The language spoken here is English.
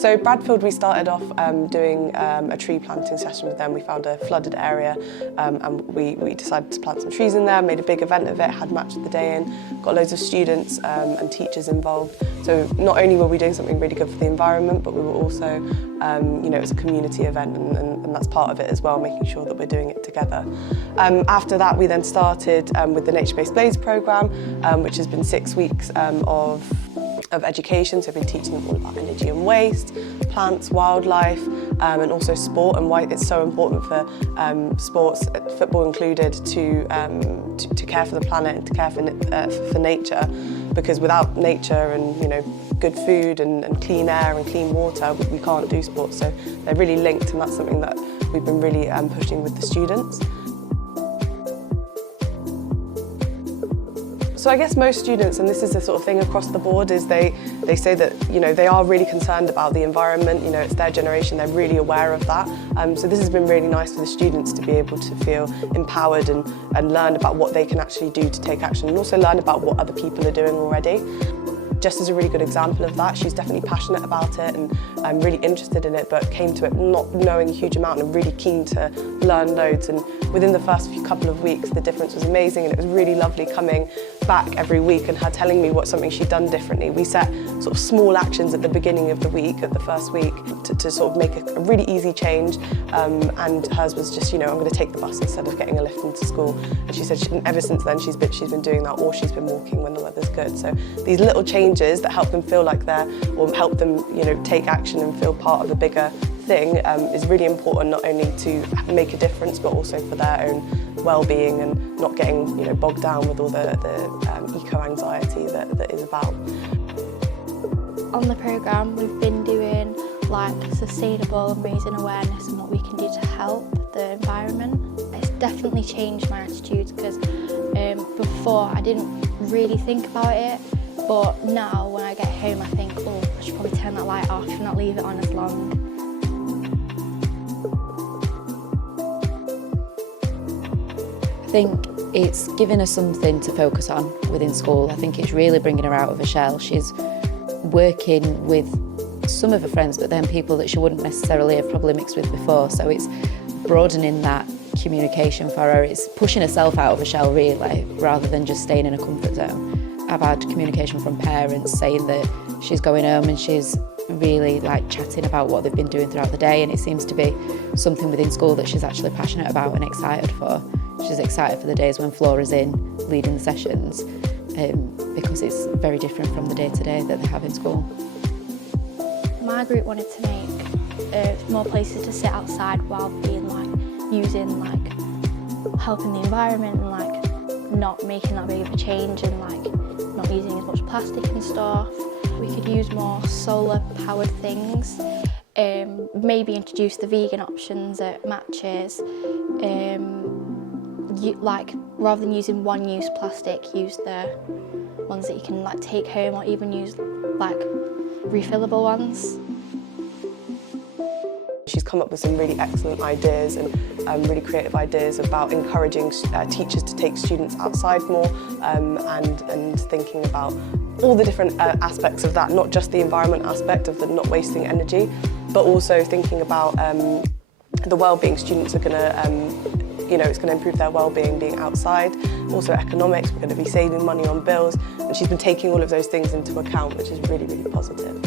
So Bradfield, we started off doing a tree planting session with them. We found a flooded area and we decided to plant some trees in there, made a big event of it, had Match of the Day in, got loads of students and teachers involved. So not only were we doing something really good for the environment, but we were also, you know, it was a community event and that's part of it as well, making sure that we're doing it together. After that, we then started with the Nature-Based Blaze programme, which has been 6 weeks of education, so we've been teaching them all about energy and waste, plants, wildlife, and also sport, and why it's so important for sports, football included, to care for the planet and to care for nature, because without nature and, you know, good food and clean air and clean water, we can't do sports. So they're really linked, and that's something that we've been really pushing with the students. So I guess most students, and this is the sort of thing across the board, is they say that, you know, they are really concerned about the environment. You know, it's their generation, they're really aware of that. So this has been really nice for the students to be able to feel empowered and learn about what they can actually do to take action, and also learn about what other people are doing already. Jess is a really good example of that. She's definitely passionate about it and really interested in it, but came to it not knowing a huge amount and really keen to learn loads. And within the first couple of weeks, the difference was amazing, and it was really lovely coming back every week and her telling me something she'd done differently. We set sort of small actions at the beginning of the week, at the first week, to sort of make a really easy change. And hers was just, you know, I'm going to take the bus instead of getting a lift into school. And she said ever since then she's been doing that, or she's been walking when the weather's good. So these little changes that help them feel like or help them, you know, take action and feel part of a bigger thing is really important, not only to make a difference, but also for their own well-being and not getting, you know, bogged down with all the eco-anxiety that is about. On the programme, we've been doing like sustainable and raising awareness and what we can do to help the environment. It's definitely changed my attitudes, because before I didn't really think about it, but now when I get home I think, oh, I should probably turn that light off and not leave it on as long. I think it's given her something to focus on within school. I think it's really bringing her out of her shell. She's working with some of her friends, but then people that she wouldn't necessarily have probably mixed with before. So it's broadening that communication for her. It's pushing herself out of her shell, really, rather than just staying in a comfort zone. I've had communication from parents saying that she's going home and she's really like chatting about what they've been doing throughout the day, and it seems to be something within school that she's actually passionate about and excited for. She's excited for the days when Flora's in leading the sessions, because it's very different from the day-to-day that they have in school. My group wanted to make more places to sit outside while being using helping the environment and not making that big of a change, and not using as much plastic and stuff. We could use more solar-powered things, maybe introduce the vegan options at Matches. Rather than using one-use plastic, use the ones that you can take home, or even use refillable ones. She's come up with some really excellent ideas and really creative ideas about encouraging teachers to take students outside more, and thinking about all the different aspects of that, not just the environment aspect of the not wasting energy, but also thinking about the well-being. Students are going to it's going to improve their well-being being outside. Also economics, we're going to be saving money on bills, and she's been taking all of those things into account, which is really, really positive.